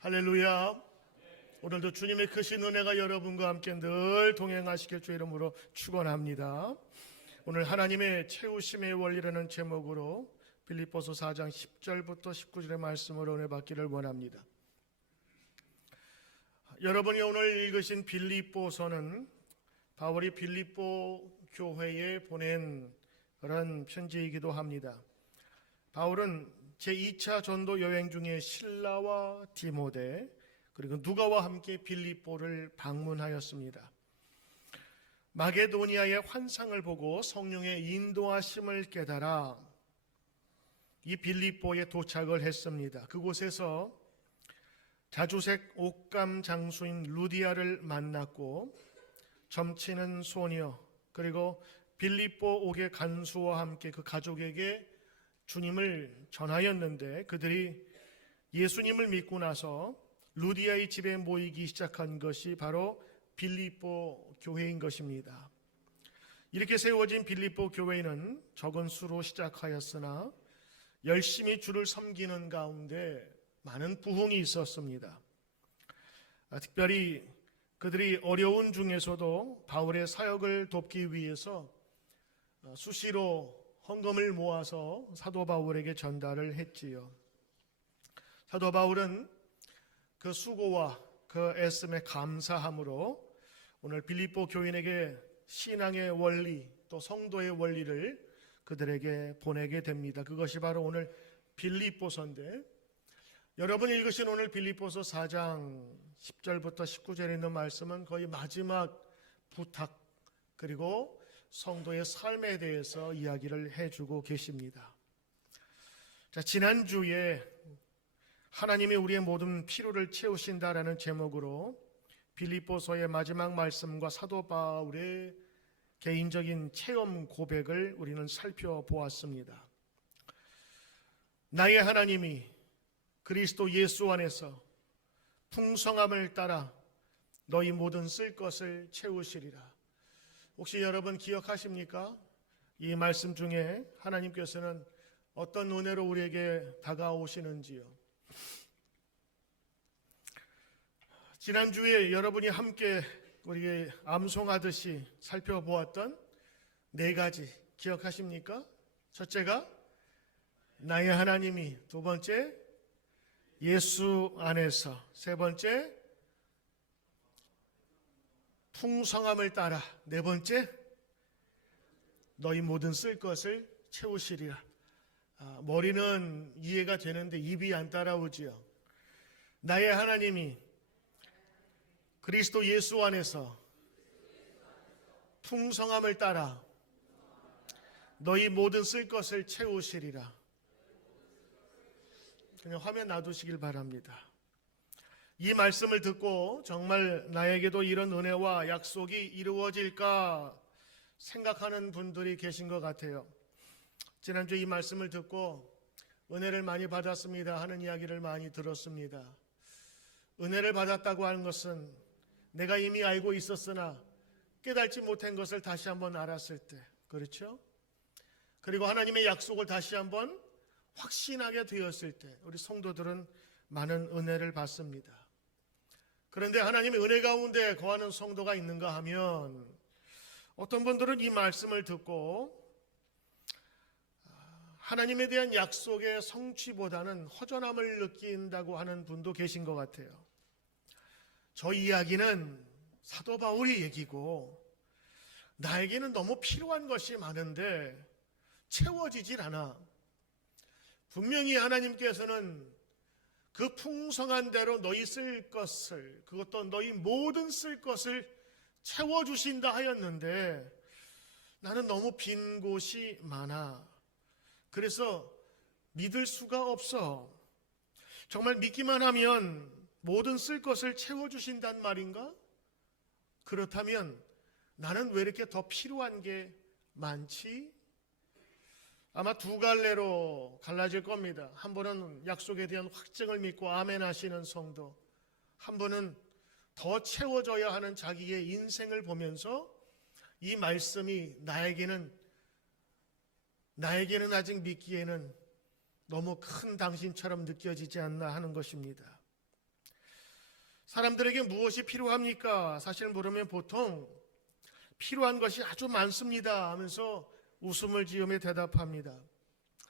할렐루야. 오늘도 주님의 크신 은혜가 여러분과 함께 늘 동행하시길 주 이름으로 축원합니다. 오늘 하나님의 채우심의 원리라는 제목으로 빌립보서 4장 10절부터 19절의 말씀을 은혜 받기를 원합니다. 여러분이 오늘 읽으신 빌립보서는 바울이 빌립보 교회에 보낸 그런 편지이기도 합니다. 바울은 제2차 전도 여행 중에 실라와 디모데 그리고 누가와 함께 빌립보를 방문하였습니다. 마게도니아의 환상을 보고 성령의 인도하심을 깨달아 이 빌립보에 도착을 했습니다. 그곳에서 자주색 옷감 장수인 루디아를 만났고 점치는 소녀 그리고 빌립보 옥의 간수와 함께 그 가족에게 주님을 전하였는데 그들이 예수님을 믿고 나서 루디아의 집에 모이기 시작한 것이 바로 빌립보 교회인 것입니다. 이렇게 세워진 빌립보 교회는 적은 수로 시작하였으나 열심히 주를 섬기는 가운데 많은 부흥이 있었습니다. 특별히 그들이 어려운 중에서도 바울의 사역을 돕기 위해서 수시로 헌금을 모아서 사도 바울에게 전달을 했지요. 사도 바울은 그 수고와 그 애씀에 감사함으로 오늘 빌립보 교인에게 신앙의 원리 또 성도의 원리를 그들에게 보내게 됩니다. 그것이 바로 오늘 빌립보서인데 여러분 읽으신 오늘 빌립보서 4장 10절부터 19절에 있는 말씀은 거의 마지막 부탁 그리고 성도의 삶에 대해서 이야기를 해주고 계십니다. 자, 지난주에 하나님이 우리의 모든 필요를 채우신다라는 제목으로 빌립보서의 마지막 말씀과 사도 바울의 개인적인 체험 고백을 우리는 살펴보았습니다. 나의 하나님이 그리스도 예수 안에서 풍성함을 따라 너희 모든 쓸 것을 채우시리라. 혹시 여러분 기억하십니까? 이 말씀 중에 하나님께서는 어떤 은혜로 우리에게 다가오시는지요? 지난주에 여러분이 함께 우리에게 암송하듯이 살펴보았던 네 가지 기억하십니까? 첫째가 나의 하나님이, 두 번째 예수 안에서, 세 번째 풍성함을 따라, 네 번째 너희 모든 쓸 것을 채우시리라. 머리는 이해가 되는데 입이 안 따라오지요. 나의 하나님이 그리스도 예수 안에서 풍성함을 따라 너희 모든 쓸 것을 채우시리라. 그냥 화면 놔두시길 바랍니다. 이 말씀을 듣고 정말 나에게도 이런 은혜와 약속이 이루어질까 생각하는 분들이 계신 것 같아요. 지난주에 이 말씀을 듣고 은혜를 많이 받았습니다 하는 이야기를 많이 들었습니다. 은혜를 받았다고 하는 것은 내가 이미 알고 있었으나 깨닫지 못한 것을 다시 한번 알았을 때, 그렇죠? 그리고 하나님의 약속을 다시 한번 확신하게 되었을 때 우리 성도들은 많은 은혜를 받습니다. 그런데 하나님의 은혜 가운데 거하는 성도가 있는가 하면 어떤 분들은 이 말씀을 듣고 하나님에 대한 약속의 성취보다는 허전함을 느낀다고 하는 분도 계신 것 같아요. 저 이야기는 사도 바울의 얘기고 나에게는 너무 필요한 것이 많은데 채워지질 않아. 분명히 하나님께서는 그 풍성한 대로 너희 쓸 것을, 그것도 너희 모든 쓸 것을 채워주신다 하였는데 나는 너무 빈 곳이 많아. 그래서 믿을 수가 없어. 정말 믿기만 하면 모든 쓸 것을 채워주신단 말인가? 그렇다면 나는 왜 이렇게 더 필요한 게 많지? 아마 두 갈래로 갈라질 겁니다. 한 분은 약속에 대한 확증을 믿고 아멘 하시는 성도, 한 분은 더 채워져야 하는 자기의 인생을 보면서 이 말씀이 나에게는 아직 믿기에는 너무 큰 당신처럼 느껴지지 않나 하는 것입니다. 사람들에게 무엇이 필요합니까? 사실 물으면 보통 필요한 것이 아주 많습니다 하면서 웃음을 지으며 대답합니다.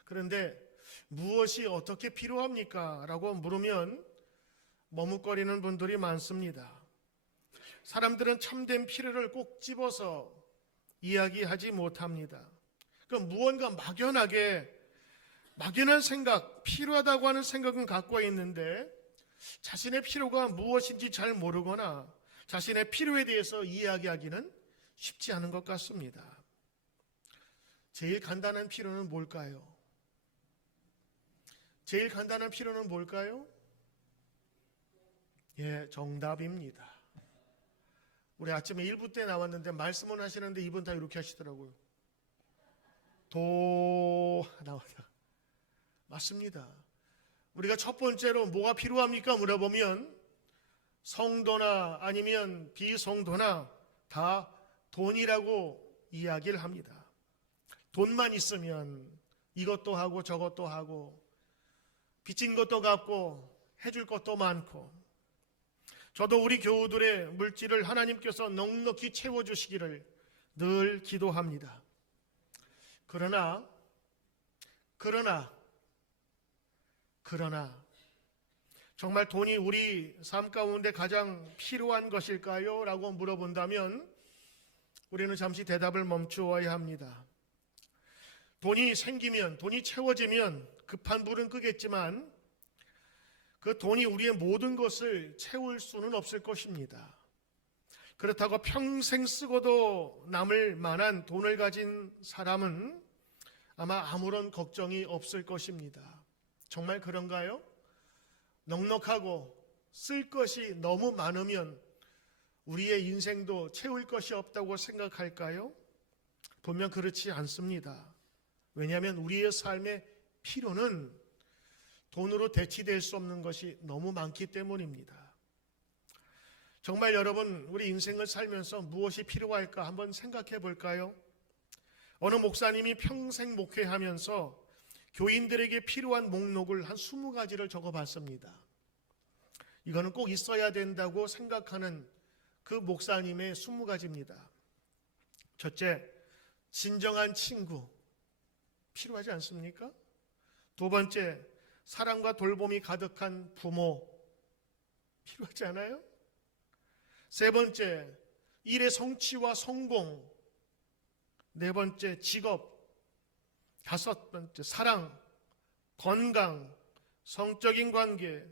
그런데 무엇이 어떻게 필요합니까? 라고 물으면 머뭇거리는 분들이 많습니다. 사람들은 참된 필요를 꼭 집어서 이야기하지 못합니다. 그러니까 무언가 막연한 생각, 필요하다고 하는 생각은 갖고 있는데 자신의 필요가 무엇인지 잘 모르거나 자신의 필요에 대해서 이야기하기는 쉽지 않은 것 같습니다. 제일 간단한 필요는 뭘까요? 제일 간단한 필요는 뭘까요? 예, 정답입니다. 우리 아침에 1부 때 나왔는데 말씀은 하시는데 이분 다 이렇게 하시더라고요. 나왔다. 맞습니다. 우리가 첫 번째로 뭐가 필요합니까? 물어보면 성도나 아니면 비성도나 다 돈이라고 이야기를 합니다. 돈만 있으면 이것도 하고 저것도 하고 빚진 것도 갚고 해줄 것도 많고, 저도 우리 교우들의 물질을 하나님께서 넉넉히 채워주시기를 늘 기도합니다. 그러나 정말 돈이 우리 삶 가운데 가장 필요한 것일까요? 라고 물어본다면 우리는 잠시 대답을 멈추어야 합니다. 돈이 생기면, 돈이 채워지면 급한 불은 끄겠지만 그 돈이 우리의 모든 것을 채울 수는 없을 것입니다. 그렇다고 평생 쓰고도 남을 만한 돈을 가진 사람은 아마 아무런 걱정이 없을 것입니다. 정말 그런가요? 넉넉하고 쓸 것이 너무 많으면 우리의 인생도 채울 것이 없다고 생각할까요? 분명 그렇지 않습니다. 왜냐하면 우리의 삶의 필요는 돈으로 대치될 수 없는 것이 너무 많기 때문입니다. 정말 여러분, 우리 인생을 살면서 무엇이 필요할까 한번 생각해 볼까요? 어느 목사님이 평생 목회하면서 교인들에게 필요한 목록을 한 20가지를 적어봤습니다. 이거는 꼭 있어야 된다고 생각하는 그 목사님의 20가지입니다. 첫째, 진정한 친구. 필요하지 않습니까? 두 번째, 사랑과 돌봄이 가득한 부모. 필요하지 않아요? 세 번째, 일의 성취와 성공. 네 번째, 직업. 다섯 번째, 사랑, 건강, 성적인 관계,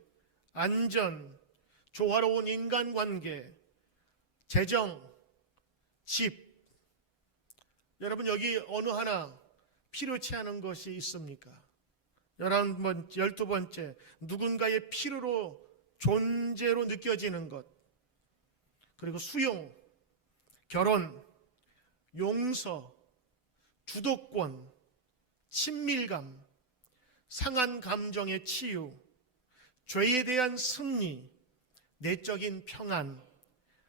안전, 조화로운 인간관계, 재정, 집. 여러분, 여기 어느 하나 필요치 않은 것이 있습니까? 12번째, 누군가의 필요로 존재로 느껴지는 것. 그리고 수용, 결혼, 용서, 주도권, 친밀감, 상한 감정의 치유, 죄에 대한 승리, 내적인 평안,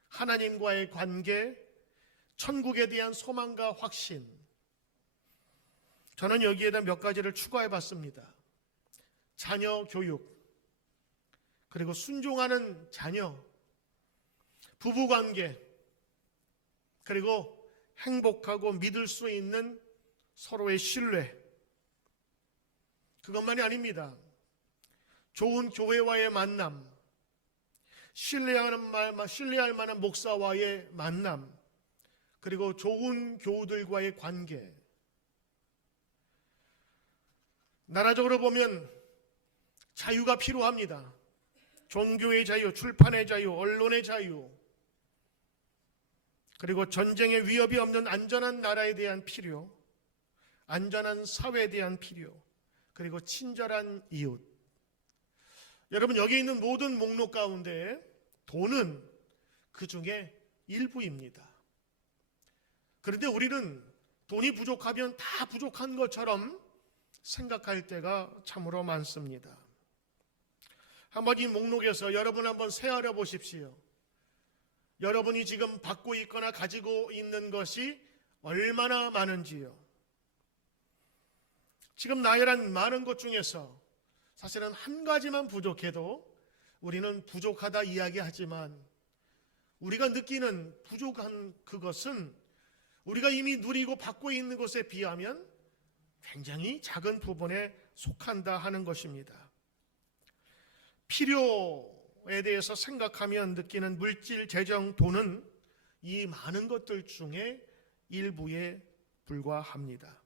하나님과의 관계, 천국에 대한 소망과 확신. 저는 여기에다 몇 가지를 추가해 봤습니다. 자녀 교육, 그리고 순종하는 자녀, 부부관계, 그리고 행복하고 믿을 수 있는 서로의 신뢰. 그것만이 아닙니다. 좋은 교회와의 만남, 신뢰할 만한 목사와의 만남, 그리고 좋은 교우들과의 관계. 나라적으로 보면 자유가 필요합니다. 종교의 자유, 출판의 자유, 언론의 자유, 그리고 전쟁의 위협이 없는 안전한 나라에 대한 필요, 안전한 사회에 대한 필요, 그리고 친절한 이웃. 여러분, 여기 있는 모든 목록 가운데 돈은 그 중에 일부입니다. 그런데 우리는 돈이 부족하면 다 부족한 것처럼 생각할 때가 참으로 많습니다. 한번 이 목록에서 여러분 한번 세알아 보십시오. 여러분이 지금 받고 있거나 가지고 있는 것이 얼마나 많은지요. 지금 나열한 많은 것 중에서 사실은 한 가지만 부족해도 우리는 부족하다 이야기하지만 우리가 느끼는 부족한 그것은 우리가 이미 누리고 받고 있는 것에 비하면 굉장히 작은 부분에 속한다 하는 것입니다. 필요에 대해서 생각하면 느끼는 물질, 재정, 돈은 이 많은 것들 중에 일부에 불과합니다.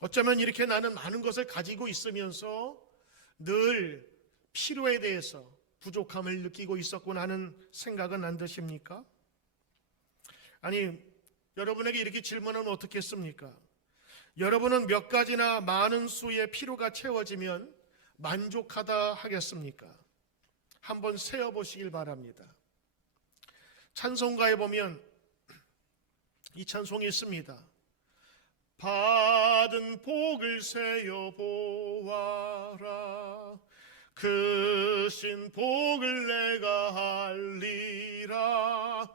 어쩌면 이렇게 나는 많은 것을 가지고 있으면서 늘 필요에 대해서 부족함을 느끼고 있었구나 하는 생각은 안 드십니까? 아니, 여러분에게 이렇게 질문하면 어떻겠습니까? 여러분은 몇 가지나 많은 수의 필요가 채워지면 만족하다 하겠습니까? 한번 세어보시길 바랍니다. 찬송가에 보면 이 찬송이 있습니다. 받은 복을 세어 보아라. 그 신 복을 내가 알리라.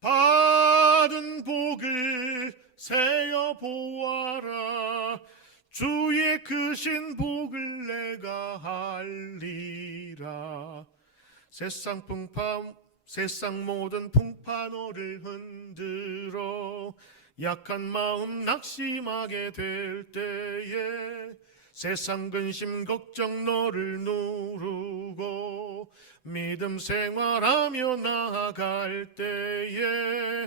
받은 복을 세어 보아라. 주의 크신 복을 내가 알리라. 세상 모든 풍파노를 흔들어 약한 마음 낙심하게 될 때에 세상 근심 걱정 너를 누르고 믿음 생활하며 나아갈 때에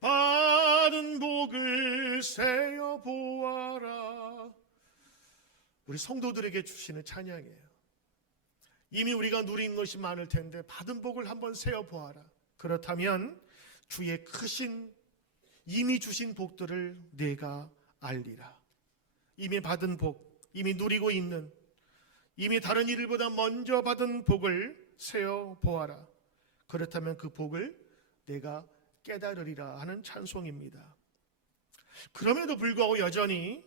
받은 복을 세어 보아라. 우리 성도들에게 주시는 찬양이에요. 이미 우리가 누린 것이 많을 텐데 받은 복을 한번 세어 보아라. 그렇다면 주의 크신 이미 주신 복들을 내가 알리라. 이미 받은 복, 이미 누리고 있는, 이미 다른 이들보다 먼저 받은 복을 세어 보아라. 그렇다면 그 복을 내가 깨달으리라 하는 찬송입니다. 그럼에도 불구하고 여전히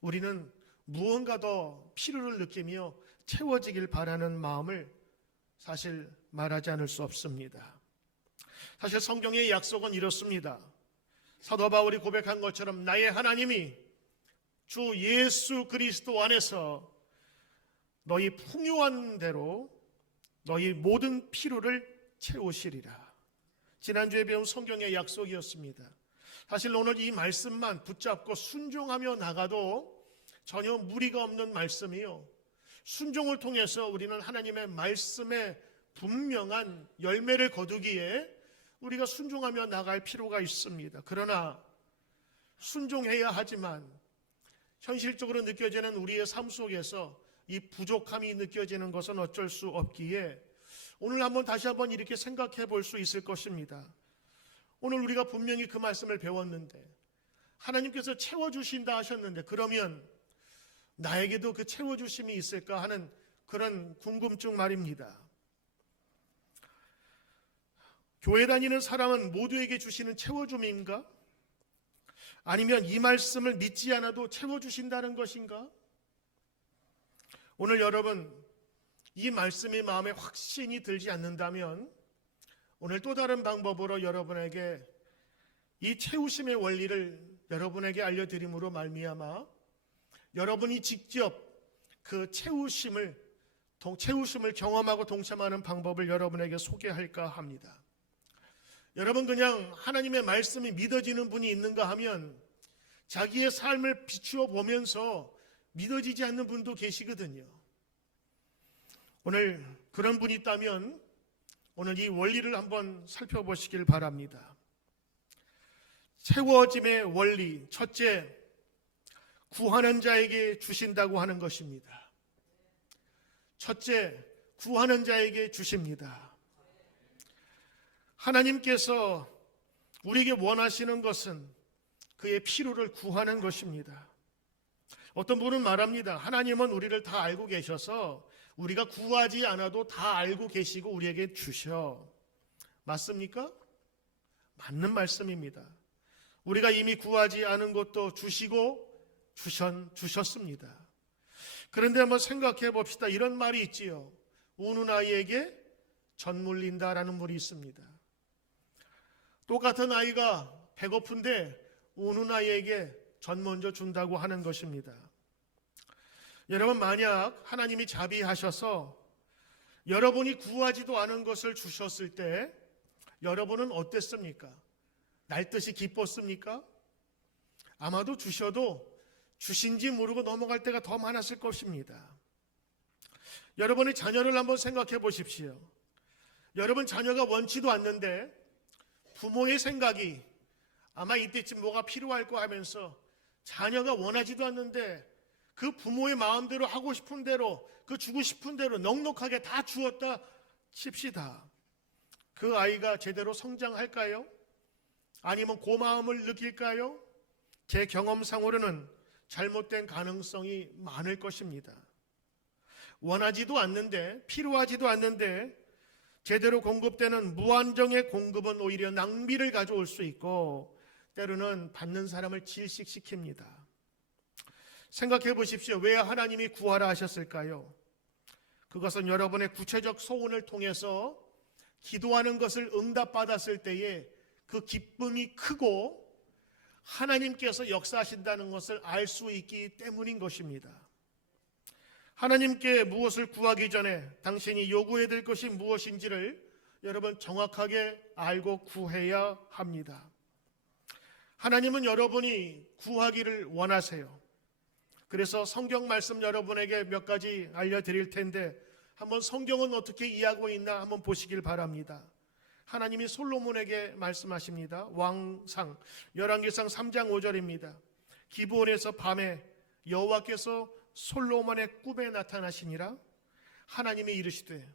우리는 무언가 더 필요를 느끼며 채워지길 바라는 마음을 사실 말하지 않을 수 없습니다. 사실 성경의 약속은 이렇습니다. 사도 바울이 고백한 것처럼 나의 하나님이 주 예수 그리스도 안에서 너희 풍요한 대로 너희 모든 필요를 채우시리라. 지난주에 배운 성경의 약속이었습니다. 사실 오늘 이 말씀만 붙잡고 순종하며 나가도 전혀 무리가 없는 말씀이요. 순종을 통해서 우리는 하나님의 말씀에 분명한 열매를 거두기에 우리가 순종하며 나갈 필요가 있습니다. 그러나 순종해야 하지만 현실적으로 느껴지는 우리의 삶 속에서 이 부족함이 느껴지는 것은 어쩔 수 없기에 오늘 다시 한번 이렇게 생각해 볼 수 있을 것입니다. 오늘 우리가 분명히 그 말씀을 배웠는데 하나님께서 채워주신다 하셨는데 그러면 나에게도 그 채워주심이 있을까 하는 그런 궁금증 말입니다. 교회 다니는 사람은 모두에게 주시는 채워줌인가? 아니면 이 말씀을 믿지 않아도 채워주신다는 것인가? 오늘 여러분 이 말씀이 마음에 확신이 들지 않는다면 오늘 또 다른 방법으로 여러분에게 이 채우심의 원리를 여러분에게 알려드림으로 말미암아 여러분이 직접 그 채우심을 경험하고 동참하는 방법을 여러분에게 소개할까 합니다. 여러분 그냥 하나님의 말씀이 믿어지는 분이 있는가 하면 자기의 삶을 비추어 보면서 믿어지지 않는 분도 계시거든요. 오늘 그런 분이 있다면 오늘 이 원리를 한번 살펴보시길 바랍니다. 채워짐의 원리, 첫째, 구하는 자에게 주신다고 하는 것입니다. 첫째, 구하는 자에게 주십니다. 하나님께서 우리에게 원하시는 것은 그의 필요를 구하는 것입니다. 어떤 분은 말합니다. 하나님은 우리를 다 알고 계셔서 우리가 구하지 않아도 다 알고 계시고 우리에게 주셔. 맞습니까? 맞는 말씀입니다. 우리가 이미 구하지 않은 것도 주시고 주셨습니다. 그런데 한번 생각해 봅시다. 이런 말이 있지요. 우는 아이에게 젖 물린다라는 말이 있습니다. 똑같은 아이가 배고픈데 우는 아이에게 젖 먼저 준다고 하는 것입니다. 여러분 만약 하나님이 자비하셔서 여러분이 구하지도 않은 것을 주셨을 때 여러분은 어땠습니까? 날듯이 기뻤습니까? 아마도 주셔도 주신지 모르고 넘어갈 때가 더 많았을 것입니다. 여러분의 자녀를 한번 생각해 보십시오. 여러분 자녀가 원치도 않는데 부모의 생각이 아마 이때쯤 뭐가 필요할 거 하면서 자녀가 원하지도 않는데 그 부모의 마음대로 하고 싶은 대로 그 주고 싶은 대로 넉넉하게 다 주었다 칩시다. 그 아이가 제대로 성장할까요? 아니면 고마움을 느낄까요? 제 경험상으로는 잘못된 가능성이 많을 것입니다. 원하지도 않는데, 필요하지도 않는데 제대로 공급되는 무한정의 공급은 오히려 낭비를 가져올 수 있고 때로는 받는 사람을 질식시킵니다. 생각해 보십시오. 왜 하나님이 구하라 하셨을까요? 그것은 여러분의 구체적 소원을 통해서 기도하는 것을 응답받았을 때에 그 기쁨이 크고 하나님께서 역사하신다는 것을 알 수 있기 때문인 것입니다. 하나님께 무엇을 구하기 전에 당신이 요구해야 될 것이 무엇인지를 여러분 정확하게 알고 구해야 합니다. 하나님은 여러분이 구하기를 원하세요. 그래서 성경 말씀 여러분에게 몇 가지 알려드릴 텐데 한번 성경은 어떻게 이해하고 있나 한번 보시길 바랍니다. 하나님이 솔로몬에게 말씀하십니다. 왕상 열왕기상 3장 5절입니다. 기브온에서 밤에 여호와께서 솔로몬의 꿈에 나타나시니라. 하나님이 이르시되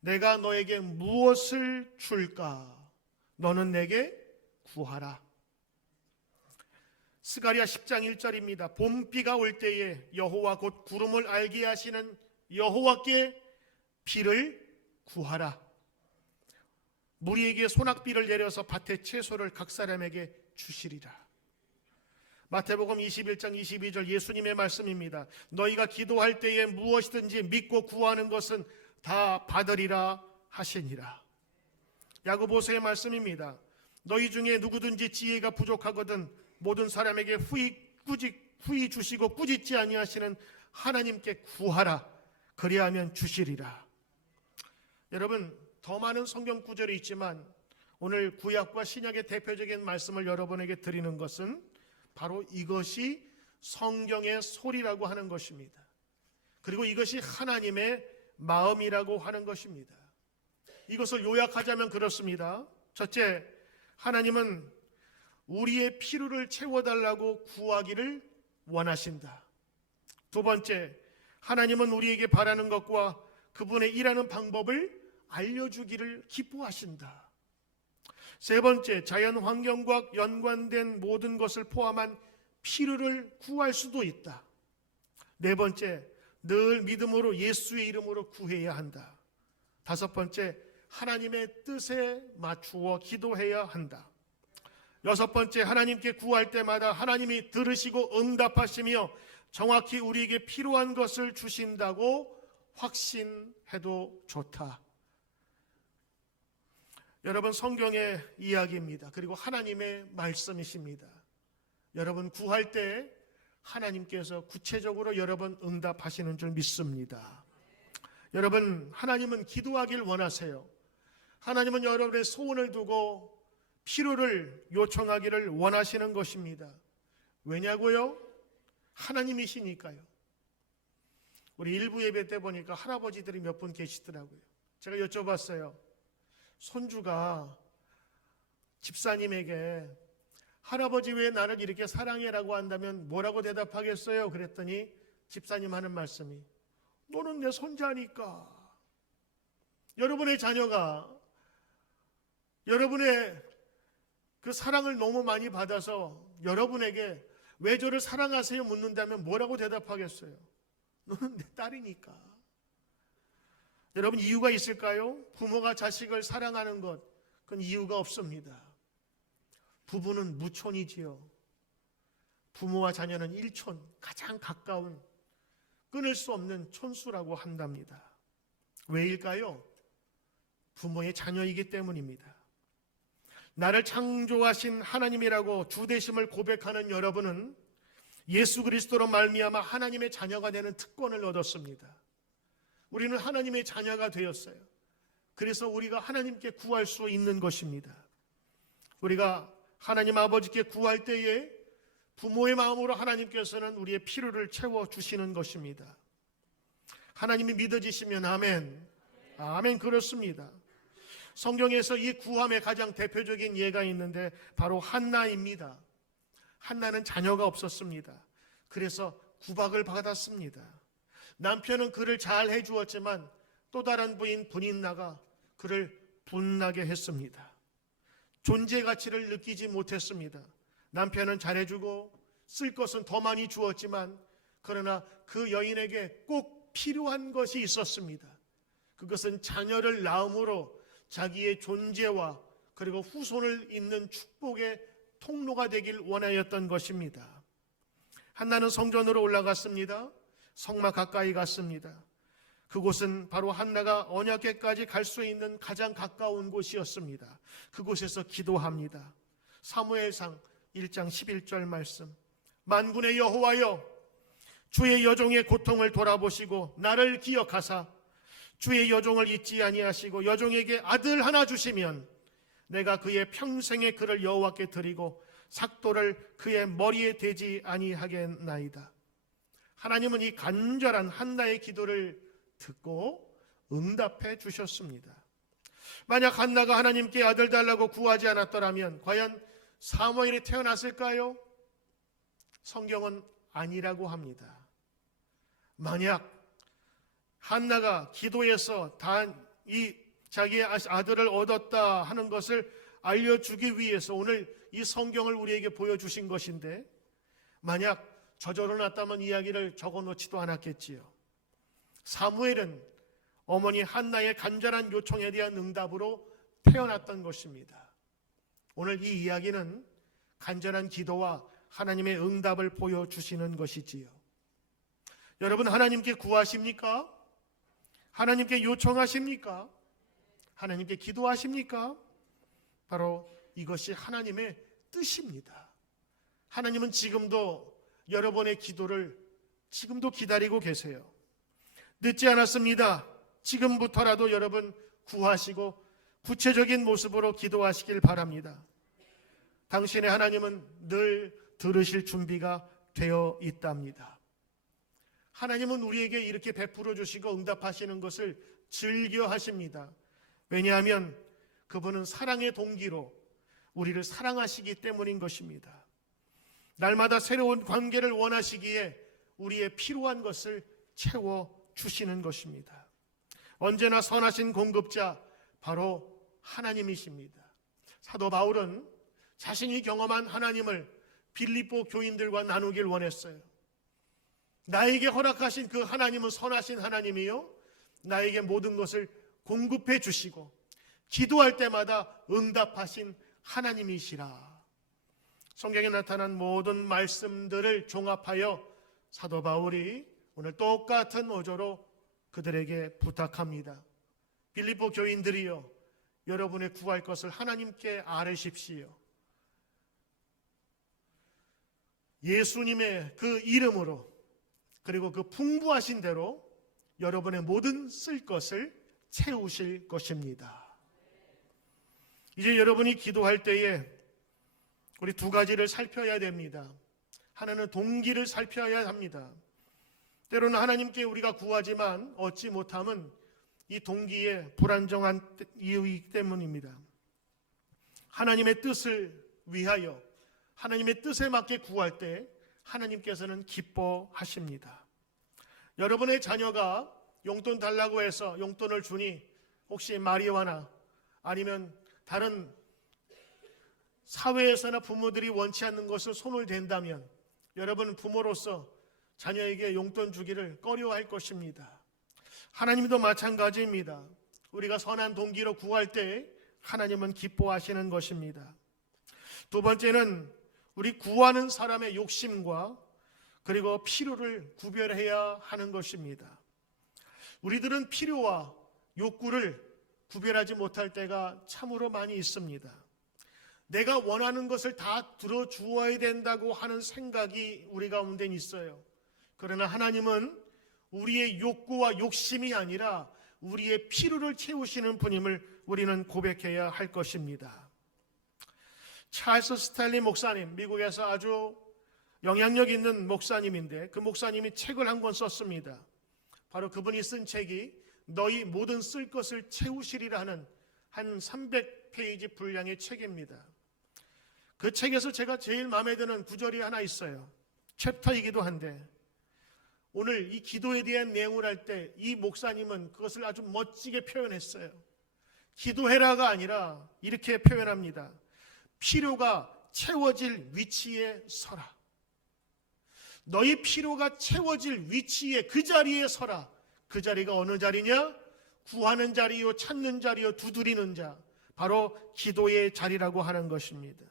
내가 너에게 무엇을 줄까? 너는 내게 구하라. 스가랴 10장 1절입니다. 봄비가 올 때에 여호와 곧 구름을 알게 하시는 여호와께 비를 구하라. 무리에게 소낙비를 내려서 밭의 채소를 각 사람에게 주시리라. 마태복음 21장 22절 예수님의 말씀입니다. 너희가 기도할 때에 무엇이든지 믿고 구하는 것은 다 받으리라 하시니라. 야고보서의 말씀입니다. 너희 중에 누구든지 지혜가 부족하거든 모든 사람에게 후히 주시고 꾸짖지 아니하시는 하나님께 구하라. 그리하면 주시리라. 여러분, 더 많은 성경 구절이 있지만 오늘 구약과 신약의 대표적인 말씀을 여러분에게 드리는 것은 바로 이것이 성경의 소리라고 하는 것입니다. 그리고 이것이 하나님의 마음이라고 하는 것입니다. 이것을 요약하자면 그렇습니다. 첫째, 하나님은 우리의 필요를 채워달라고 구하기를 원하신다. 두 번째, 하나님은 우리에게 바라는 것과 그분의 일하는 방법을 알려주기를 기뻐하신다. 세 번째, 자연 환경과 연관된 모든 것을 포함한 필요를 구할 수도 있다. 네 번째, 늘 믿음으로 예수의 이름으로 구해야 한다. 다섯 번째, 하나님의 뜻에 맞추어 기도해야 한다. 여섯 번째, 하나님께 구할 때마다 하나님이 들으시고 응답하시며 정확히 우리에게 필요한 것을 주신다고 확신해도 좋다. 여러분, 성경의 이야기입니다. 그리고 하나님의 말씀이십니다. 여러분 구할 때 하나님께서 구체적으로 여러분 응답하시는 줄 믿습니다. 여러분, 하나님은 기도하길 원하세요. 하나님은 여러분의 소원을 두고 필요를 요청하기를 원하시는 것입니다. 왜냐고요? 하나님이시니까요. 우리 일부 예배 때 보니까 할아버지들이 몇 분 계시더라고요. 제가 여쭤봤어요. 손주가 집사님에게 할아버지 왜 나를 이렇게 사랑해라고 한다면 뭐라고 대답하겠어요? 그랬더니 집사님 하는 말씀이 너는 내 손자니까. 여러분의 자녀가 여러분의 그 사랑을 너무 많이 받아서 여러분에게 왜 저를 사랑하세요? 묻는다면 뭐라고 대답하겠어요? 너는 내 딸이니까. 여러분, 이유가 있을까요? 부모가 자식을 사랑하는 것, 그건 이유가 없습니다. 부부는 무촌이지요. 부모와 자녀는 일촌, 가장 가까운 끊을 수 없는 촌수라고 한답니다. 왜일까요? 부모의 자녀이기 때문입니다. 나를 창조하신 하나님이라고 주되심을 고백하는 여러분은 예수 그리스도로 말미암아 하나님의 자녀가 되는 특권을 얻었습니다. 우리는 하나님의 자녀가 되었어요. 그래서 우리가 하나님께 구할 수 있는 것입니다. 우리가 하나님 아버지께 구할 때에 부모의 마음으로 하나님께서는 우리의 필요를 채워주시는 것입니다. 하나님이 믿어지시면 아멘. 아멘. 그렇습니다. 성경에서 이 구함의 가장 대표적인 예가 있는데 바로 한나입니다. 한나는 자녀가 없었습니다. 그래서 구박을 받았습니다. 남편은 그를 잘 해주었지만 또 다른 부인 분인나가 그를 분나게 했습니다. 존재 가치를 느끼지 못했습니다. 남편은 잘해주고 쓸 것은 더 많이 주었지만 그러나 그 여인에게 꼭 필요한 것이 있었습니다. 그것은 자녀를 낳음으로 자기의 존재와 그리고 후손을 잇는 축복의 통로가 되길 원하였던 것입니다. 한나는 성전으로 올라갔습니다. 성막 가까이 갔습니다. 그곳은 바로 한나가 언약궤까지 갈 수 있는 가장 가까운 곳이었습니다. 그곳에서 기도합니다. 사무엘상 1장 11절 말씀. 만군의 여호와여, 주의 여종의 고통을 돌아보시고 나를 기억하사 주의 여종을 잊지 아니하시고 여종에게 아들 하나 주시면 내가 그의 평생의 그를 여호와께 드리고 삭도를 그의 머리에 대지 아니하겠나이다. 하나님은 이 간절한 한나의 기도를 듣고 응답해 주셨습니다. 만약 한나가 하나님께 아들 달라고 구하지 않았더라면 과연 사무엘이 태어났을까요? 성경은 아니라고 합니다. 만약 한나가 기도해서 자기의 아들을 얻었다 하는 것을 알려주기 위해서 오늘 이 성경을 우리에게 보여주신 것인데 만약 저절로 났다면 이야기를 적어놓지도 않았겠지요. 사무엘은 어머니 한나의 간절한 요청에 대한 응답으로 태어났던 것입니다. 오늘 이 이야기는 간절한 기도와 하나님의 응답을 보여주시는 것이지요. 여러분, 하나님께 구하십니까? 하나님께 요청하십니까? 하나님께 기도하십니까? 바로 이것이 하나님의 뜻입니다. 하나님은 지금도 여러분의 기도를 지금도 기다리고 계세요. 늦지 않았습니다. 지금부터라도 여러분 구하시고 구체적인 모습으로 기도하시길 바랍니다. 당신의 하나님은 늘 들으실 준비가 되어 있답니다. 하나님은 우리에게 이렇게 베풀어 주시고 응답하시는 것을 즐겨 하십니다. 왜냐하면 그분은 사랑의 동기로 우리를 사랑하시기 때문인 것입니다. 날마다 새로운 관계를 원하시기에 우리의 필요한 것을 채워주시는 것입니다. 언제나 선하신 공급자 바로 하나님이십니다. 사도 바울은 자신이 경험한 하나님을 빌립보 교인들과 나누길 원했어요. 나에게 허락하신 그 하나님은 선하신 하나님이요, 나에게 모든 것을 공급해 주시고 기도할 때마다 응답하신 하나님이시라. 성경에 나타난 모든 말씀들을 종합하여 사도 바울이 오늘 똑같은 어조로 그들에게 부탁합니다. 빌립보 교인들이여, 여러분의 구할 것을 하나님께 아뢰십시오. 예수님의 그 이름으로 그리고 그 풍부하신 대로 여러분의 모든 쓸 것을 채우실 것입니다. 이제 여러분이 기도할 때에 우리 두 가지를 살펴야 됩니다. 하나는 동기를 살펴야 합니다. 때로는 하나님께 우리가 구하지만 얻지 못함은 이 동기의 불안정한 이유이기 때문입니다. 하나님의 뜻을 위하여 하나님의 뜻에 맞게 구할 때 하나님께서는 기뻐하십니다. 여러분의 자녀가 용돈 달라고 해서 용돈을 주니 혹시 마리화나 아니면 다른 사회에서나 부모들이 원치 않는 것을 손을 댄다면 여러분 부모로서 자녀에게 용돈 주기를 꺼려할 것입니다. 하나님도 마찬가지입니다. 우리가 선한 동기로 구할 때 하나님은 기뻐하시는 것입니다. 두 번째는 우리 구하는 사람의 욕심과 그리고 필요를 구별해야 하는 것입니다. 우리들은 필요와 욕구를 구별하지 못할 때가 참으로 많이 있습니다. 내가 원하는 것을 다 들어주어야 된다고 하는 생각이 우리 가운데 있어요. 그러나 하나님은 우리의 욕구와 욕심이 아니라 우리의 필요를 채우시는 분임을 우리는 고백해야 할 것입니다. 찰스 스탠리 목사님, 미국에서 아주 영향력 있는 목사님인데 그 목사님이 책을 한 권 썼습니다. 바로 그분이 쓴 책이 너희 모든 쓸 것을 채우시리라 하는 한 300페이지 분량의 책입니다. 그 책에서 제가 제일 마음에 드는 구절이 하나 있어요. 챕터이기도 한데 오늘 이 기도에 대한 내용을 할 때 이 목사님은 그것을 아주 멋지게 표현했어요. 기도해라가 아니라 이렇게 표현합니다. 필요가 채워질 위치에 서라. 너희 필요가 채워질 위치에 그 자리에 서라. 그 자리가 어느 자리냐? 구하는 자리요, 찾는 자리요, 두드리는 자. 바로 기도의 자리라고 하는 것입니다.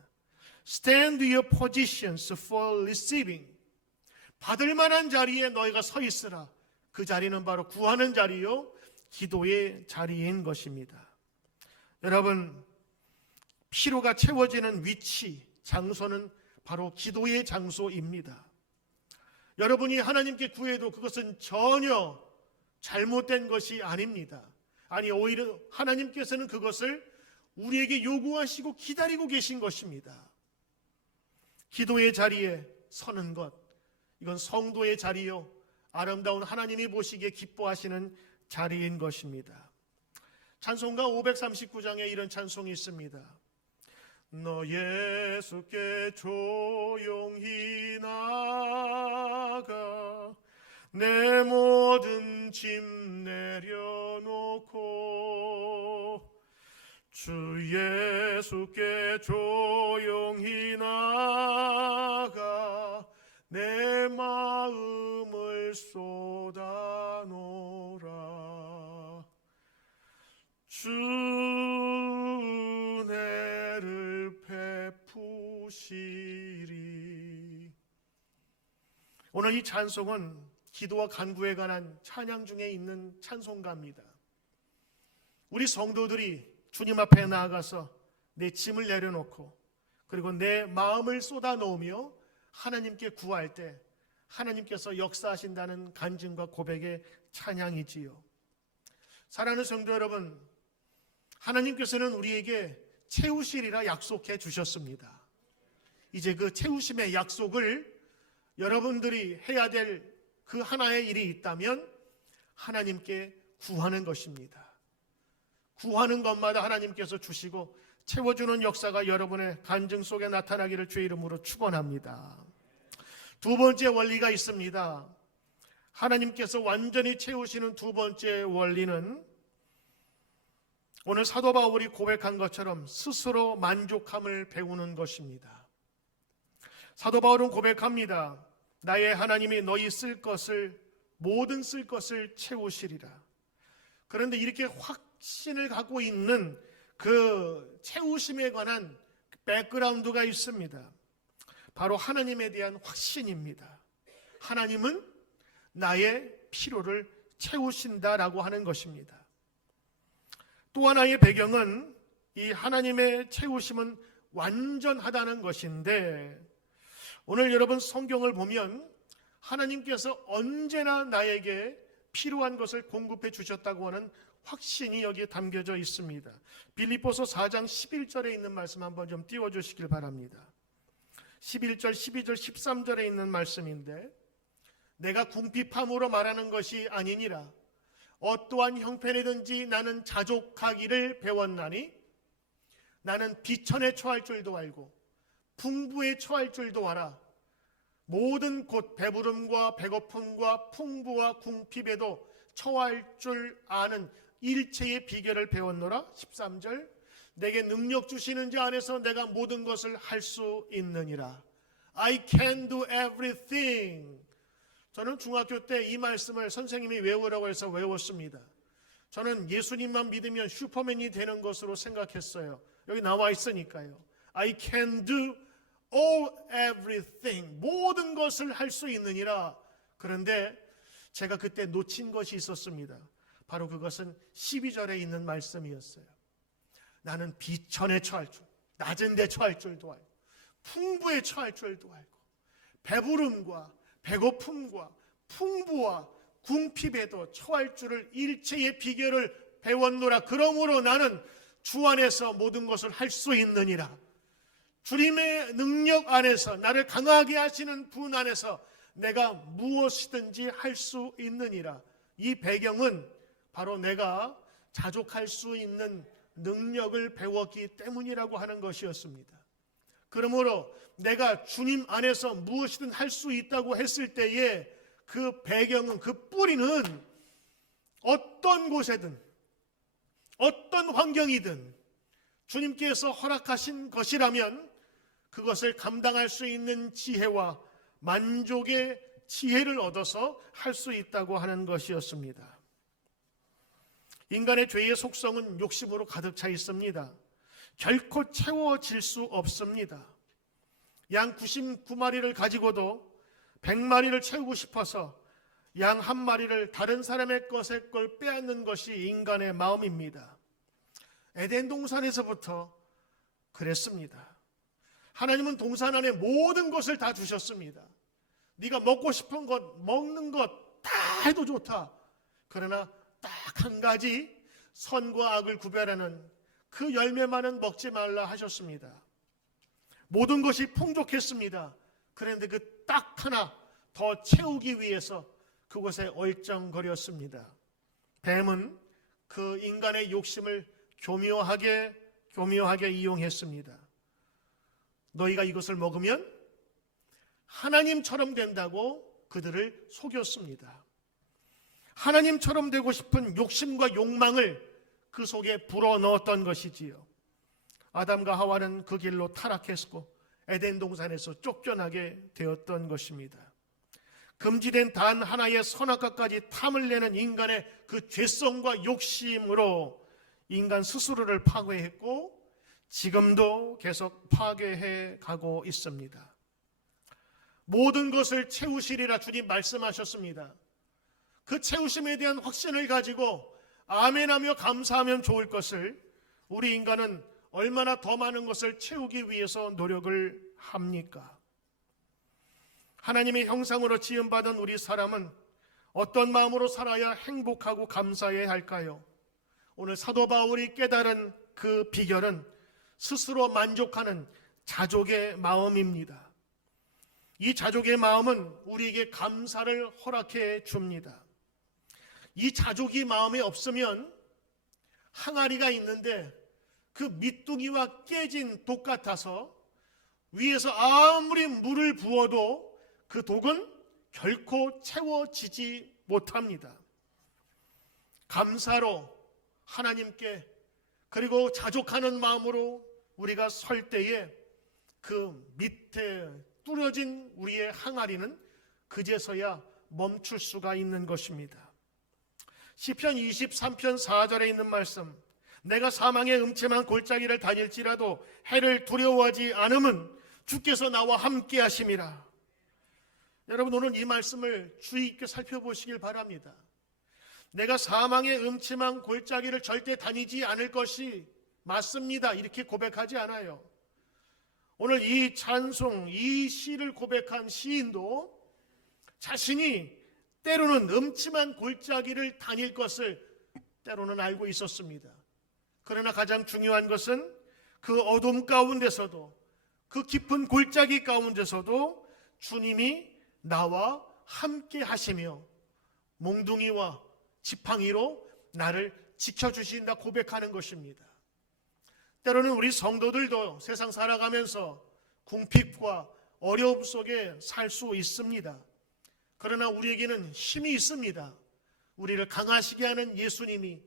Stand your positions for receiving. 받을 만한 자리에 너희가 서 있으라. 그 자리는 바로 구하는 자리요, 기도의 자리인 것입니다. 여러분, 필요가 채워지는 위치, 장소는 바로 기도의 장소입니다. 여러분이 하나님께 구해도 그것은 전혀 잘못된 것이 아닙니다. 아니, 오히려 하나님께서는 그것을 우리에게 요구하시고 기다리고 계신 것입니다. 기도의 자리에 서는 것, 이건 성도의 자리요, 아름다운 하나님이 보시기에 기뻐하시는 자리인 것입니다. 찬송가 539장에 이런 찬송이 있습니다. 너 예수께 조용히 나가 내 모든 짐 내려놓고 주 예수께 조용히 나가 내 마음을 쏟아놓으라. 주 은혜를 베푸시리. 오늘 이 찬송은 기도와 간구에 관한 찬양 중에 있는 찬송가입니다. 우리 성도들이 주님 앞에 나아가서 내 짐을 내려놓고 그리고 내 마음을 쏟아놓으며 하나님께 구할 때 하나님께서 역사하신다는 간증과 고백의 찬양이지요. 사랑하는 성도 여러분, 하나님께서는 우리에게 채우시리라 약속해 주셨습니다. 이제 그 채우심의 약속을 여러분들이 해야 될 그 하나의 일이 있다면 하나님께 구하는 것입니다. 구하는 것마다 하나님께서 주시고 채워주는 역사가 여러분의 간증 속에 나타나기를 주의 이름으로 축원합니다. 두 번째 원리가 있습니다. 하나님께서 완전히 채우시는 두 번째 원리는 오늘 사도 바울이 고백한 것처럼 스스로 만족함을 배우는 것입니다. 사도 바울은 고백합니다. 나의 하나님이 너희 쓸 것을 모든 쓸 것을 채우시리라. 그런데 이렇게 확신을 갖고 있는 그 채우심에 관한 백그라운드가 있습니다. 바로 하나님에 대한 확신입니다. 하나님은 나의 필요를 채우신다라고 하는 것입니다. 또 하나의 배경은 이 하나님의 채우심은 완전하다는 것인데 오늘 여러분 성경을 보면 하나님께서 언제나 나에게 필요한 것을 공급해 주셨다고 하는 확신이 여기에 담겨져 있습니다. 빌립보서 4장 11절에 있는 말씀 한번 좀 띄워주시길 바랍니다. 11절, 12절, 13절에 있는 말씀인데 내가 궁핍함으로 말하는 것이 아니니라. 어떠한 형편이든지 나는 자족하기를 배웠나니 나는 비천에 처할 줄도 알고 풍부에 처할 줄도 알아. 모든 곳 배부름과 배고픔과 풍부와 궁핍에도 처할 줄 아는 일체의 비결을 배웠노라. 13절 내게 능력 주시는 자 안에서 내가 모든 것을 할 수 있느니라. I can do everything. 저는 중학교 때 이 말씀을 선생님이 외우라고 해서 외웠습니다. 저는 예수님만 믿으면 슈퍼맨이 되는 것으로 생각했어요. 여기 나와 있으니까요. I can do all everything. 모든 것을 할 수 있느니라. 그런데 제가 그때 놓친 것이 있었습니다. 바로 그것은 12절에 있는 말씀이었어요. 나는 비천에 처할 줄, 낮은 데 처할 줄도 알고 풍부에 처할 줄도 알고 배부름과 배고픔과 풍부와 궁핍에도 처할 줄을 일체의 비결을 배웠노라. 그러므로 나는 주 안에서 모든 것을 할 수 있느니라. 주님의 능력 안에서, 나를 강하게 하시는 분 안에서 내가 무엇이든지 할 수 있느니라. 이 배경은 바로 내가 자족할 수 있는 능력을 배웠기 때문이라고 하는 것이었습니다. 그러므로 내가 주님 안에서 무엇이든 할 수 있다고 했을 때에 그 배경은, 그 뿌리는 어떤 곳에든 어떤 환경이든 주님께서 허락하신 것이라면 그것을 감당할 수 있는 지혜와 만족의 지혜를 얻어서 할 수 있다고 하는 것이었습니다. 인간의 죄의 속성은 욕심으로 가득 차 있습니다. 결코 채워질 수 없습니다. 양 99마리를 가지고도 100마리를 채우고 싶어서 양 한 마리를 다른 사람의 것의 걸 빼앗는 것이 인간의 마음입니다. 에덴 동산에서부터 그랬습니다. 하나님은 동산 안에 모든 것을 다 주셨습니다. 네가 먹고 싶은 것, 먹는 것 다 해도 좋다. 그러나 딱 한 가지, 선과 악을 구별하는 그 열매만은 먹지 말라 하셨습니다. 모든 것이 풍족했습니다. 그런데 그 딱 하나 더 채우기 위해서 그곳에 얼쩡거렸습니다. 뱀은 그 인간의 욕심을 교묘하게 이용했습니다. 너희가 이것을 먹으면 하나님처럼 된다고 그들을 속였습니다. 하나님처럼 되고 싶은 욕심과 욕망을 그 속에 불어넣었던 것이지요. 아담과 하와는 그 길로 타락했고 에덴 동산에서 쫓겨나게 되었던 것입니다. 금지된 단 하나의 선악과까지 탐을 내는 인간의 그 죄성과 욕심으로 인간 스스로를 파괴했고 지금도 계속 파괴해 가고 있습니다. 모든 것을 채우시리라 주님 말씀하셨습니다. 그 채우심에 대한 확신을 가지고 아멘하며 감사하면 좋을 것을 우리 인간은 얼마나 더 많은 것을 채우기 위해서 노력을 합니까? 하나님의 형상으로 지음받은 우리 사람은 어떤 마음으로 살아야 행복하고 감사해야 할까요? 오늘 사도 바울이 깨달은 그 비결은 스스로 만족하는 자족의 마음입니다. 이 자족의 마음은 우리에게 감사를 허락해 줍니다. 이 자족이 마음에 없으면 항아리가 있는데 그 밑둥이와 깨진 독 같아서 위에서 아무리 물을 부어도 그 독은 결코 채워지지 못합니다. 감사로 하나님께 그리고 자족하는 마음으로 우리가 설 때에 그 밑에 뚫어진 우리의 항아리는 그제서야 멈출 수가 있는 것입니다. 시편 23편 4절에 있는 말씀, 내가 사망의 음침한 골짜기를 다닐지라도 해를 두려워하지 않음은 주께서 나와 함께 하심이라. 여러분, 오늘 이 말씀을 주의 있게 살펴보시길 바랍니다. 내가 사망의 음침한 골짜기를 절대 다니지 않을 것이 맞습니다, 이렇게 고백하지 않아요. 오늘 이 찬송, 이 시를 고백한 시인도 자신이 때로는 음침한 골짜기를 다닐 것을 때로는 알고 있었습니다. 그러나 가장 중요한 것은 그 어둠 가운데서도, 그 깊은 골짜기 가운데서도 주님이 나와 함께 하시며 몽둥이와 지팡이로 나를 지켜주신다 고백하는 것입니다. 때로는 우리 성도들도 세상 살아가면서 궁핍과 어려움 속에 살 수 있습니다. 그러나 우리에게는 힘이 있습니다. 우리를 강하시게 하는 예수님이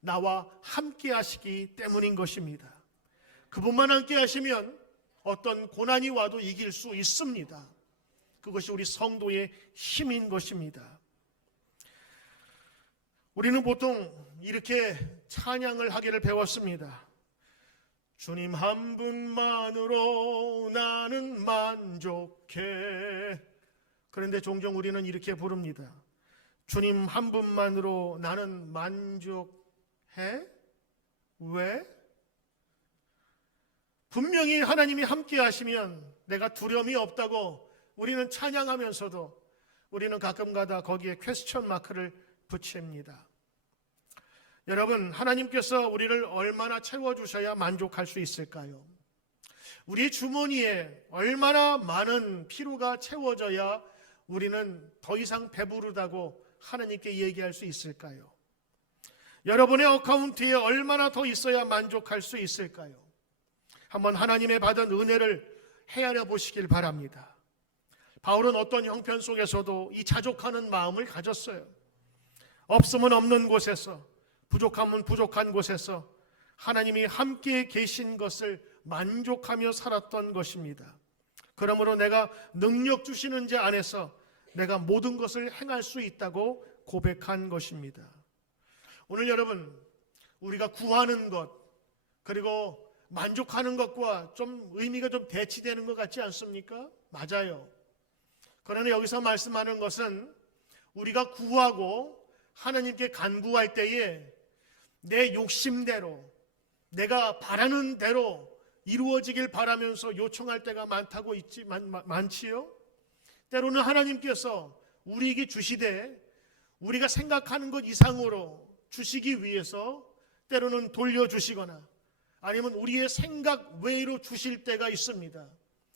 나와 함께 하시기 때문인 것입니다. 그분만 함께 하시면 어떤 고난이 와도 이길 수 있습니다. 그것이 우리 성도의 힘인 것입니다. 우리는 보통 이렇게 찬양을 하기를 배웠습니다. 주님 한 분만으로 나는 만족해. 그런데 종종 우리는 이렇게 부릅니다. 주님 한 분만으로 나는 만족해? 왜? 분명히 하나님이 함께 하시면 내가 두려움이 없다고 우리는 찬양하면서도 우리는 가끔가다 거기에 퀘스천 마크를 붙입니다. 여러분, 하나님께서 우리를 얼마나 채워주셔야 만족할 수 있을까요? 우리 주머니에 얼마나 많은 피로가 채워져야 우리는 더 이상 배부르다고 하나님께 얘기할 수 있을까요? 여러분의 어카운트에 얼마나 더 있어야 만족할 수 있을까요? 한번 하나님의 받은 은혜를 헤아려 보시길 바랍니다. 바울은 어떤 형편 속에서도 이 자족하는 마음을 가졌어요. 없으면 없는 곳에서, 부족하면 부족한 곳에서 하나님이 함께 계신 것을 만족하며 살았던 것입니다. 그러므로 내가 능력 주시는 자 안에서 내가 모든 것을 행할 수 있다고 고백한 것입니다. 오늘 여러분, 우리가 구하는 것 그리고 만족하는 것과 좀 의미가 좀 대치되는 것 같지 않습니까? 맞아요. 그러나 여기서 말씀하는 것은 우리가 구하고 하나님께 간구할 때에 내 욕심대로 내가 바라는 대로 이루어지길 바라면서 요청할 때가 많지요. 때로는 하나님께서 우리에게 주시되 우리가 생각하는 것 이상으로 주시기 위해서 때로는 돌려주시거나 아니면 우리의 생각 외로 주실 때가 있습니다.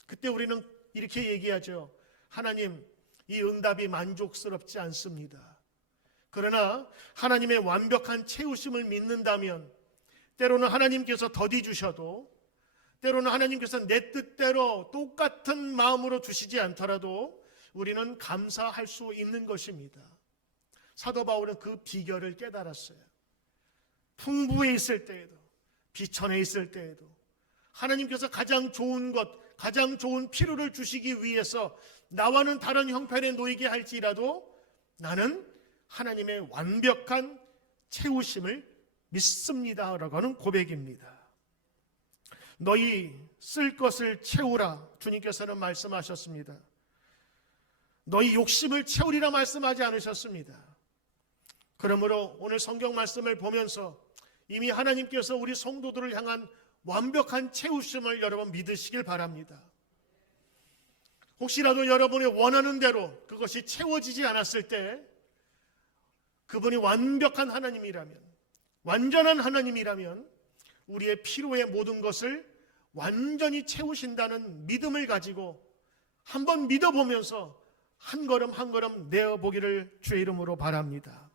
그때 우리는 이렇게 얘기하죠. 하나님, 이 응답이 만족스럽지 않습니다. 그러나 하나님의 완벽한 채우심을 믿는다면 때로는 하나님께서 더디 주셔도 때로는 하나님께서 내 뜻대로 똑같은 마음으로 주시지 않더라도 우리는 감사할 수 있는 것입니다. 사도 바울은 그 비결을 깨달았어요. 풍부해 있을 때에도 비천해 있을 때에도 하나님께서 가장 좋은 것, 가장 좋은 필요를 주시기 위해서 나와는 다른 형편에 놓이게 할지라도 나는 하나님의 완벽한 채우심을 믿습니다라고 하는 고백입니다. 너희 쓸 것을 채우라 주님께서는 말씀하셨습니다. 너희 욕심을 채우리라 말씀하지 않으셨습니다. 그러므로 오늘 성경 말씀을 보면서 이미 하나님께서 우리 성도들을 향한 완벽한 채우심을 여러분 믿으시길 바랍니다. 혹시라도 여러분이 원하는 대로 그것이 채워지지 않았을 때 그분이 완벽한 하나님이라면, 완전한 하나님이라면 우리의 필요의 모든 것을 완전히 채우신다는 믿음을 가지고 한번 믿어보면서 한 걸음 한 걸음 내어보기를 주의 이름으로 바랍니다.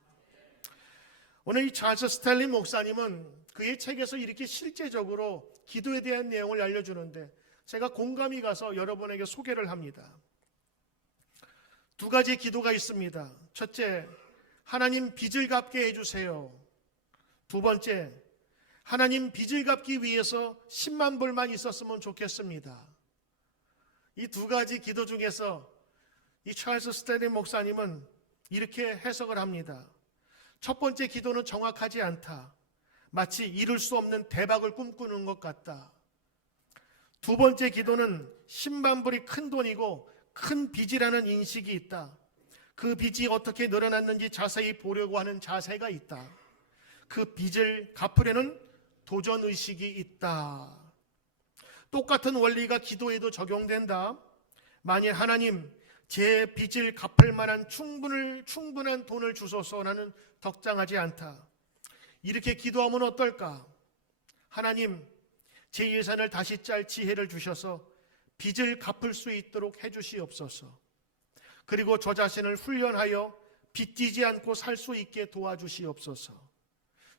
오늘 이 찰스 스탠리 목사님은 그의 책에서 이렇게 실제적으로 기도에 대한 내용을 알려주는데 제가 공감이 가서 여러분에게 소개를 합니다. 두 가지 기도가 있습니다. 첫째, 하나님 빚을 갚게 해주세요. 두 번째, 하나님 빚을 갚기 위해서 10만 불만 있었으면 좋겠습니다. 이 두 가지 기도 중에서 이 찰스 스탠리 목사님은 이렇게 해석을 합니다. 첫 번째 기도는 정확하지 않다. 마치 이룰 수 없는 대박을 꿈꾸는 것 같다. 두 번째 기도는 10만 불이 큰 돈이고 큰 빚이라는 인식이 있다. 그 빚이 어떻게 늘어났는지 자세히 보려고 하는 자세가 있다. 그 빚을 갚으려는 도전의식이 있다. 똑같은 원리가 기도에도 적용된다. 만일 하나님 제 빚을 갚을 만한 충분한 돈을 주소서. 나는 덕장하지 않다. 이렇게 기도하면 어떨까? 하나님 제 예산을 다시 짤 지혜를 주셔서 빚을 갚을 수 있도록 해주시옵소서. 그리고 저 자신을 훈련하여 빚지지 않고 살 수 있게 도와주시옵소서.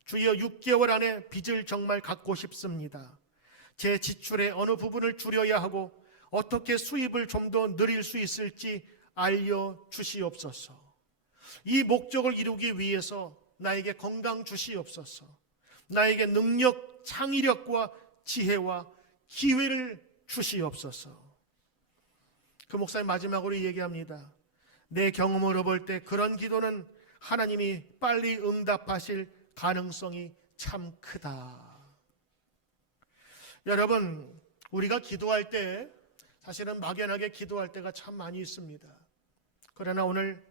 주여 6개월 안에 빚을 정말 갚고 싶습니다. 제 지출의 어느 부분을 줄여야 하고 어떻게 수입을 좀 더 늘릴 수 있을지 알려주시옵소서. 이 목적을 이루기 위해서 나에게 건강 주시옵소서. 나에게 능력, 창의력과 지혜와 기회를 주시옵소서. 그 목사님 마지막으로 얘기합니다. 내 경험으로 볼 때 그런 기도는 하나님이 빨리 응답하실 가능성이 참 크다. 여러분, 우리가 기도할 때 사실은 막연하게 기도할 때가 참 많이 있습니다. 그러나 오늘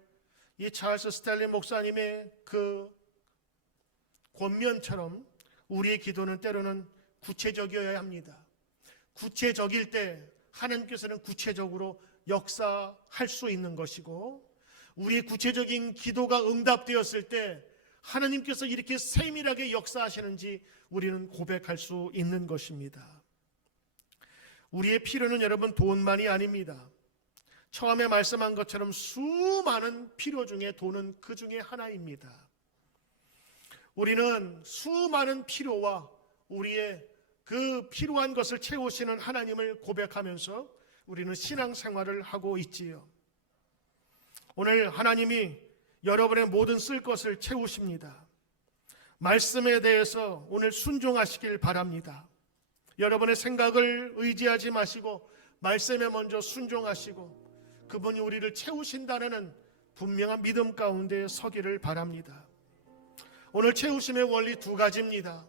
이 찰스 스탠리 목사님의 그 권면처럼 우리의 기도는 때로는 구체적이어야 합니다. 구체적일 때 하나님께서는 구체적으로 역사할 수 있는 것이고 우리의 구체적인 기도가 응답되었을 때 하나님께서 이렇게 세밀하게 역사하시는지 우리는 고백할 수 있는 것입니다. 우리의 필요는 여러분 돈만이 아닙니다. 처음에 말씀한 것처럼 수많은 필요 중에 돈은 그 중에 하나입니다. 우리는 수많은 필요와 우리의 그 필요한 것을 채우시는 하나님을 고백하면서 우리는 신앙생활을 하고 있지요. 오늘 하나님이 여러분의 모든 쓸 것을 채우십니다. 말씀에 대해서 오늘 순종하시길 바랍니다. 여러분의 생각을 의지하지 마시고 말씀에 먼저 순종하시고 그분이 우리를 채우신다는 분명한 믿음 가운데 서기를 바랍니다. 오늘 채우심의 원리 두 가지입니다.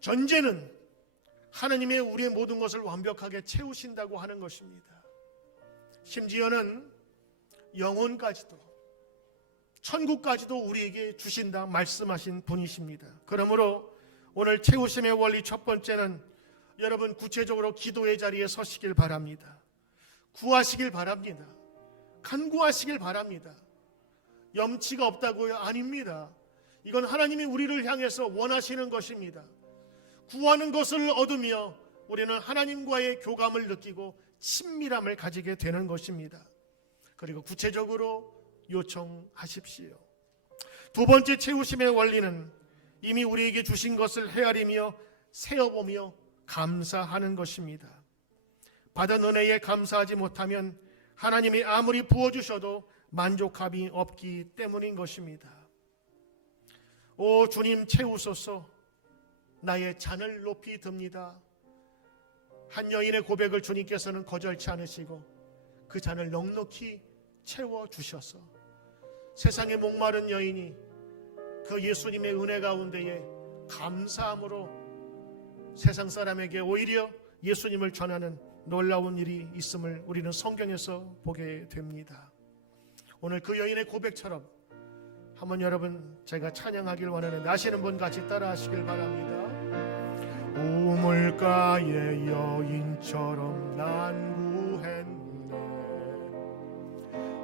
전제는 하나님의 우리의 모든 것을 완벽하게 채우신다고 하는 것입니다. 심지어는 영혼까지도 천국까지도 우리에게 주신다 말씀하신 분이십니다. 그러므로 오늘 채우심의 원리 첫 번째는 여러분 구체적으로 기도의 자리에 서시길 바랍니다. 구하시길 바랍니다. 간구하시길 바랍니다. 염치가 없다고요? 아닙니다. 이건 하나님이 우리를 향해서 원하시는 것입니다. 구하는 것을 얻으며 우리는 하나님과의 교감을 느끼고 친밀함을 가지게 되는 것입니다. 그리고 구체적으로 요청하십시오. 두 번째 채우심의 원리는 이미 우리에게 주신 것을 헤아리며 세어보며 감사하는 것입니다. 받은 은혜에 감사하지 못하면 하나님이 아무리 부어주셔도 만족함이 없기 때문인 것입니다. 오 주님 채우소서 나의 잔을 높이 듭니다. 한 여인의 고백을 주님께서는 거절치 않으시고 그 잔을 넉넉히 채워주셔서 세상에 목마른 여인이 그 예수님의 은혜 가운데에 감사함으로 세상 사람에게 오히려 예수님을 전하는 놀라운 일이 있음을 우리는 성경에서 보게 됩니다. 오늘 그 여인의 고백처럼 한번 여러분 제가 찬양하길 원하는데 아시는 분 같이 따라 하시길 바랍니다. 우물가의 여인처럼 난 구했네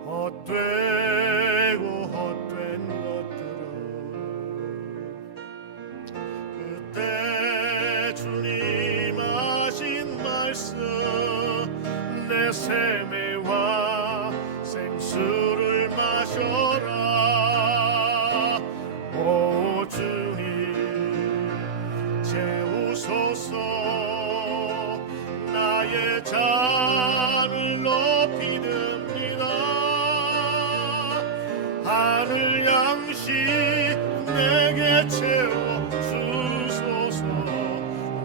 헛되고 헛된 것들은 그때 주님 하신 말씀 내 샘에와 생수를 마셔라 오 주님 채우소서 나의 잔을 높이 듭니다 하늘 양식 내게 채워주소서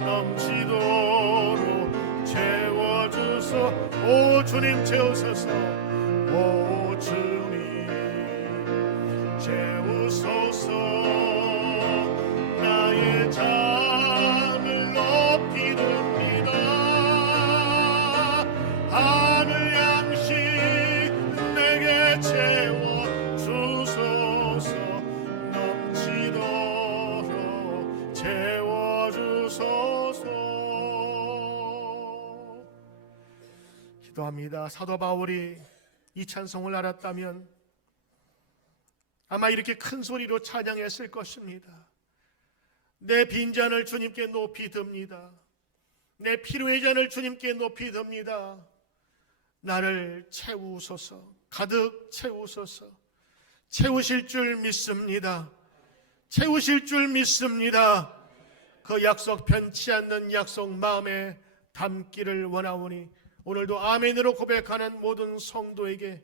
넘치도록 채워주소 오 주님 채우소서 오 주님 채우소서 나의 잔을 높이 듭니다 하늘 양식 내게 채워주소서 넘치도록 채워주소서 기도합니다. 사도 바울이 이 찬송을 알았다면 아마 이렇게 큰 소리로 찬양했을 것입니다. 내 빈잔을 주님께 높이 듭니다. 내 필요의 잔을 주님께 높이 듭니다. 나를 채우소서 가득 채우소서 채우실 줄 믿습니다. 채우실 줄 믿습니다. 그 약속 변치 않는 약속 마음에 담기를 원하오니 오늘도 아멘으로 고백하는 모든 성도에게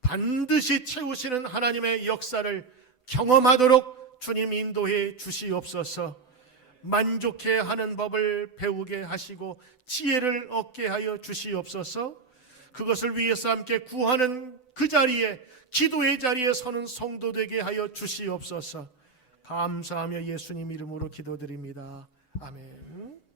반드시 채우시는 하나님의 역사를 경험하도록 주님 인도해 주시옵소서. 만족해 하는 법을 배우게 하시고 지혜를 얻게 하여 주시옵소서. 그것을 위해서 함께 구하는 그 자리에 기도의 자리에 서는 성도 되게 하여 주시옵소서. 감사하며 예수님 이름으로 기도드립니다. 아멘.